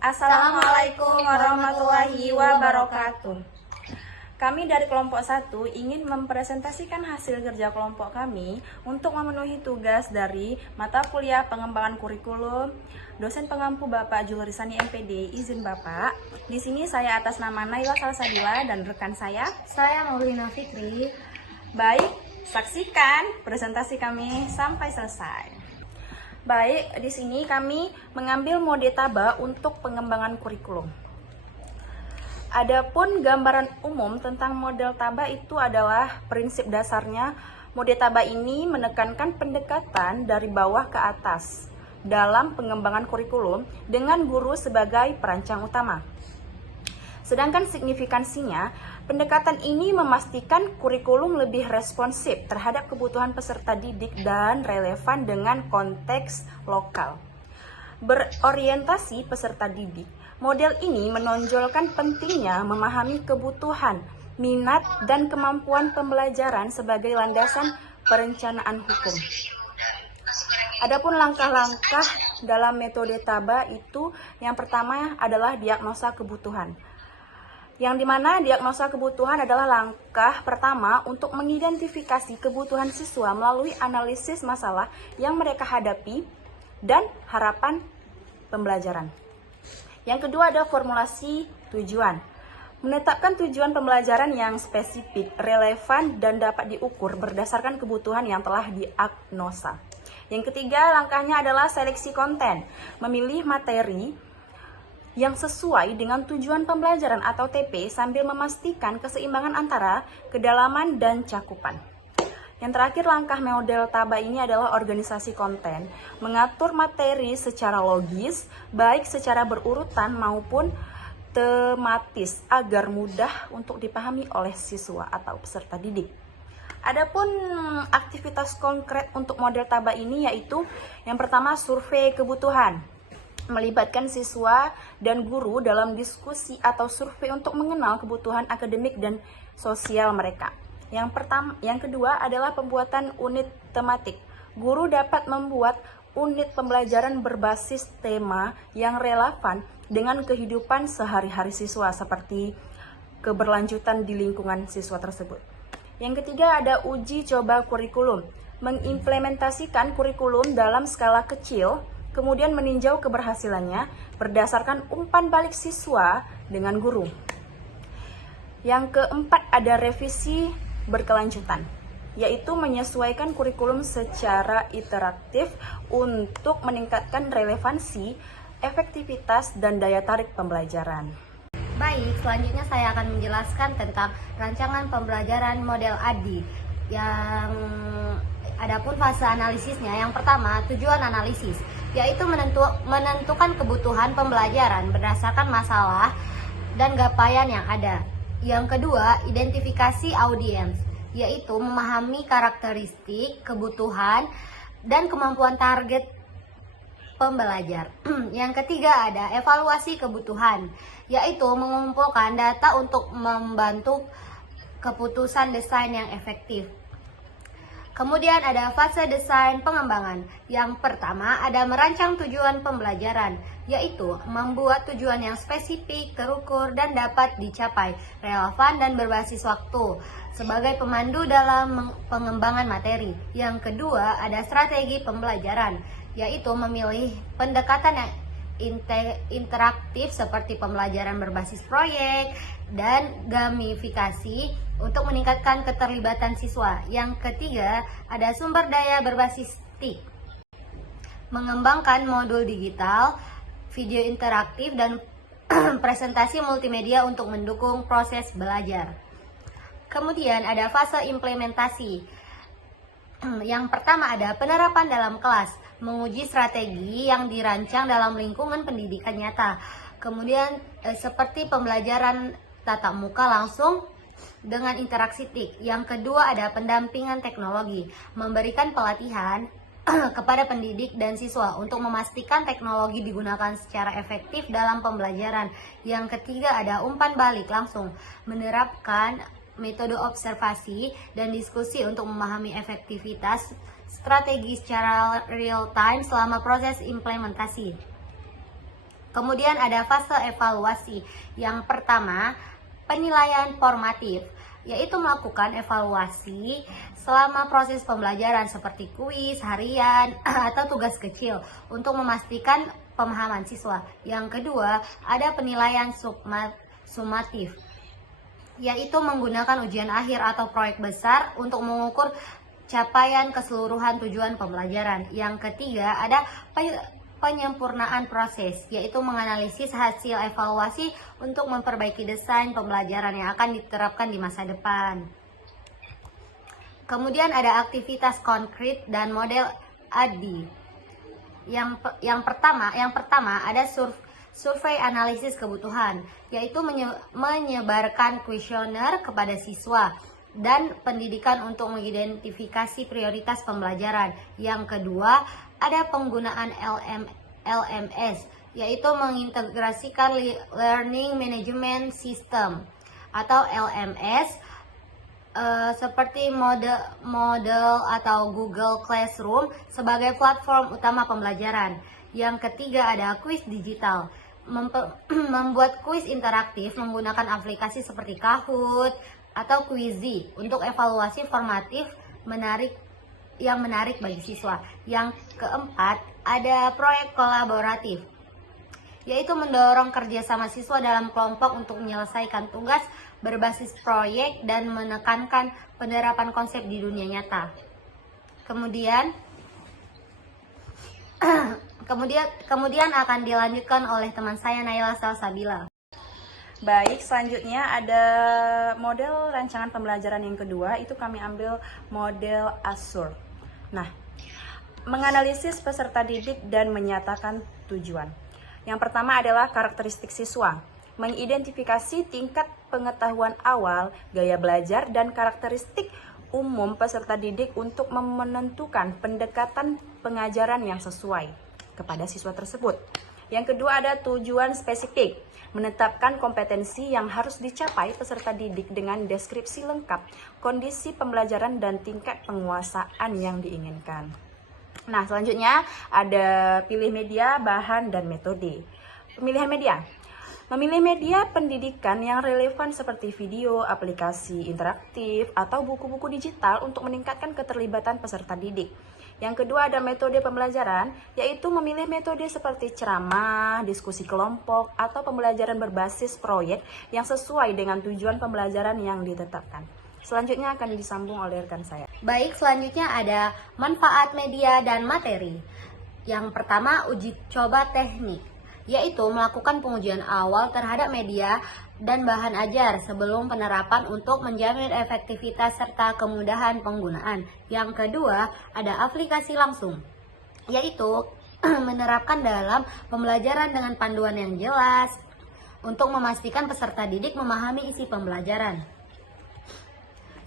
Assalamualaikum warahmatullahi wabarakatuh. Kami dari kelompok 1 ingin mempresentasikan hasil kerja kelompok kami untuk memenuhi tugas dari mata kuliah pengembangan kurikulum. Dosen pengampu Bapak Julrisani MPD, izin Bapak. Di sini saya atas nama Naila Salsabila dan rekan saya Maulina Fikri. Baik, saksikan presentasi kami sampai selesai. Baik, di sini kami mengambil mode taba untuk pengembangan kurikulum. Adapun gambaran umum tentang model taba itu adalah prinsip dasarnya. Mode taba ini menekankan pendekatan dari bawah ke atas dalam pengembangan kurikulum dengan guru sebagai perancang utama. Sedangkan signifikansinya, pendekatan ini memastikan kurikulum lebih responsif terhadap kebutuhan peserta didik dan relevan dengan konteks lokal. Berorientasi peserta didik, model ini menonjolkan pentingnya memahami kebutuhan, minat, dan kemampuan pembelajaran sebagai landasan perencanaan hukum. Adapun langkah-langkah dalam metode taba itu yang pertama adalah diagnosa kebutuhan. Yang dimana diagnosa kebutuhan adalah langkah pertama untuk mengidentifikasi kebutuhan siswa melalui analisis masalah yang mereka hadapi dan harapan pembelajaran. Yang kedua ada formulasi tujuan. Menetapkan tujuan pembelajaran yang spesifik, relevan, dan dapat diukur berdasarkan kebutuhan yang telah diagnosa. Yang ketiga langkahnya adalah seleksi konten, memilih materi yang sesuai dengan tujuan pembelajaran atau TP sambil memastikan keseimbangan antara kedalaman dan cakupan. Yang terakhir langkah model taba ini adalah organisasi konten, mengatur materi secara logis, baik secara berurutan maupun tematis agar mudah untuk dipahami oleh siswa atau peserta didik. Adapun aktivitas konkret untuk model taba ini yaitu yang pertama survei kebutuhan. Melibatkan siswa dan guru dalam diskusi atau survei untuk mengenal kebutuhan akademik dan sosial mereka. Yang kedua adalah pembuatan unit tematik. Guru dapat membuat unit pembelajaran berbasis tema yang relevan dengan kehidupan sehari-hari siswa seperti keberlanjutan di lingkungan siswa tersebut. Yang ketiga ada uji coba kurikulum. Mengimplementasikan kurikulum dalam skala kecil, kemudian meninjau keberhasilannya berdasarkan umpan balik siswa dengan guru. Yang keempat ada revisi berkelanjutan, yaitu menyesuaikan kurikulum secara iteratif untuk meningkatkan relevansi, efektivitas, dan daya tarik pembelajaran. Baik, selanjutnya saya akan menjelaskan tentang rancangan pembelajaran model ADI. Yang adapun fase analisisnya, yang pertama tujuan analisis, yaitu menentukan kebutuhan pembelajaran berdasarkan masalah dan capaian yang ada. Yang kedua, identifikasi audiens, yaitu memahami karakteristik, kebutuhan, dan kemampuan target pembelajar. Yang ketiga ada evaluasi kebutuhan, yaitu mengumpulkan data untuk membantu keputusan desain yang efektif. Kemudian ada fase desain pengembangan. Yang pertama ada merancang tujuan pembelajaran, yaitu membuat tujuan yang spesifik, terukur, dan dapat dicapai, relevan, dan berbasis waktu sebagai pemandu dalam pengembangan materi. Yang kedua ada strategi pembelajaran, yaitu memilih pendekatan yang interaktif seperti pembelajaran berbasis proyek dan gamifikasi untuk meningkatkan keterlibatan siswa. Yang ketiga, ada sumber daya berbasis TIK. Mengembangkan modul digital, video interaktif, dan presentasi multimedia untuk mendukung proses belajar. Kemudian ada fase implementasi. Yang pertama ada penerapan dalam kelas, menguji strategi yang dirancang dalam lingkungan pendidikan nyata. Kemudian seperti pembelajaran tatap muka langsung dengan interaksi TIK. Yang kedua ada pendampingan teknologi, memberikan pelatihan kepada pendidik dan siswa untuk memastikan teknologi digunakan secara efektif dalam pembelajaran. Yang ketiga ada umpan balik langsung, menerapkan metode observasi dan diskusi untuk memahami efektivitas strategi secara real time selama proses implementasi. Kemudian ada fase evaluasi. Yang pertama, penilaian formatif, yaitu melakukan evaluasi selama proses pembelajaran seperti kuis harian atau tugas kecil untuk memastikan pemahaman siswa. Yang kedua, ada penilaian sumatif, yaitu menggunakan ujian akhir atau proyek besar untuk mengukur capaian keseluruhan tujuan pembelajaran. Yang ketiga, ada penyempurnaan proses, yaitu menganalisis hasil evaluasi untuk memperbaiki desain pembelajaran yang akan diterapkan di masa depan. Kemudian ada aktivitas konkret dan model ADDIE. Yang pertama ada survei analisis kebutuhan, yaitu menyebarkan kuesioner kepada siswa dan pendidikan untuk mengidentifikasi prioritas pembelajaran. Yang kedua, ada penggunaan LMS, yaitu mengintegrasikan Learning Management System atau LMS seperti Moodle atau Google Classroom sebagai platform utama pembelajaran. Yang ketiga, ada kuis digital. Membuat kuis interaktif menggunakan aplikasi seperti Kahoot atau Quizy untuk evaluasi formatif yang menarik bagi siswa. Yang keempat, ada proyek kolaboratif, yaitu mendorong kerjasama siswa dalam kelompok untuk menyelesaikan tugas berbasis proyek dan menekankan penerapan konsep di dunia nyata. Kemudian akan dilanjutkan oleh teman saya Naila Salsabila. Baik, selanjutnya ada model rancangan pembelajaran yang kedua, itu kami ambil model ASUR. Nah, menganalisis peserta didik dan menyatakan tujuan. Yang pertama adalah karakteristik siswa, mengidentifikasi tingkat pengetahuan awal, gaya belajar, dan karakteristik umum peserta didik untuk menentukan pendekatan pengajaran yang sesuai kepada siswa tersebut. Yang kedua ada tujuan spesifik, menetapkan kompetensi yang harus dicapai peserta didik dengan deskripsi lengkap, kondisi pembelajaran dan tingkat penguasaan yang diinginkan. Nah, selanjutnya ada pilih media, bahan, dan metode. Pemilihan media. Memilih media pendidikan yang relevan seperti video, aplikasi interaktif, atau buku-buku digital untuk meningkatkan keterlibatan peserta didik. Yang kedua ada metode pembelajaran, yaitu memilih metode seperti ceramah, diskusi kelompok, atau pembelajaran berbasis proyek yang sesuai dengan tujuan pembelajaran yang ditetapkan. Selanjutnya akan disambung oleh rekan saya. Baik, selanjutnya ada manfaat media dan materi. Yang pertama, uji coba teknik, yaitu melakukan pengujian awal terhadap media dan bahan ajar sebelum penerapan untuk menjamin efektivitas serta kemudahan penggunaan. Yang kedua, ada aplikasi langsung, yaitu menerapkan dalam pembelajaran dengan panduan yang jelas untuk memastikan peserta didik memahami isi pembelajaran.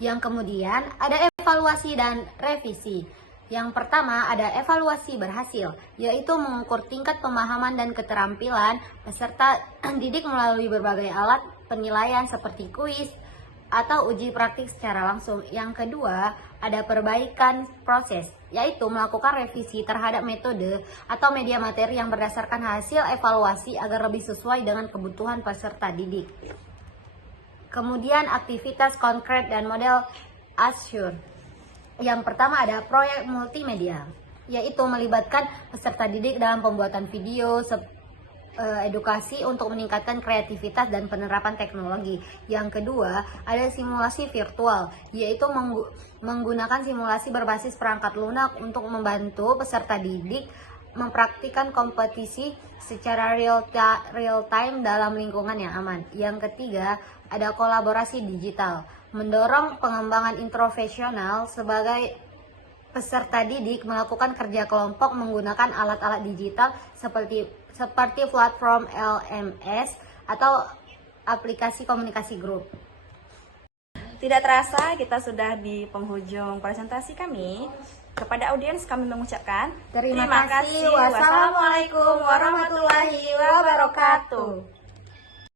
Yang kemudian, ada evaluasi dan revisi. Yang pertama ada evaluasi berhasil, yaitu mengukur tingkat pemahaman dan keterampilan peserta didik melalui berbagai alat penilaian seperti kuis atau uji praktik secara langsung. Yang kedua ada perbaikan proses, yaitu melakukan revisi terhadap metode atau media materi yang berdasarkan hasil evaluasi agar lebih sesuai dengan kebutuhan peserta didik. Kemudian aktivitas konkret dan model ASUR. Yang pertama ada proyek multimedia, yaitu melibatkan peserta didik dalam pembuatan video edukasi untuk meningkatkan kreativitas dan penerapan teknologi. Yang kedua ada simulasi virtual, yaitu menggunakan simulasi berbasis perangkat lunak untuk membantu peserta didik mempraktikkan kompetisi secara real time dalam lingkungan yang aman. Yang ketiga ada kolaborasi digital, mendorong pengembangan introversional sebagai peserta didik melakukan kerja kelompok menggunakan alat-alat digital seperti platform LMS atau aplikasi komunikasi grup. Tidak terasa kita sudah di penghujung presentasi kami. Kepada audiens kami mengucapkan Terima kasih. Wassalamualaikum warahmatullahi wabarakatuh.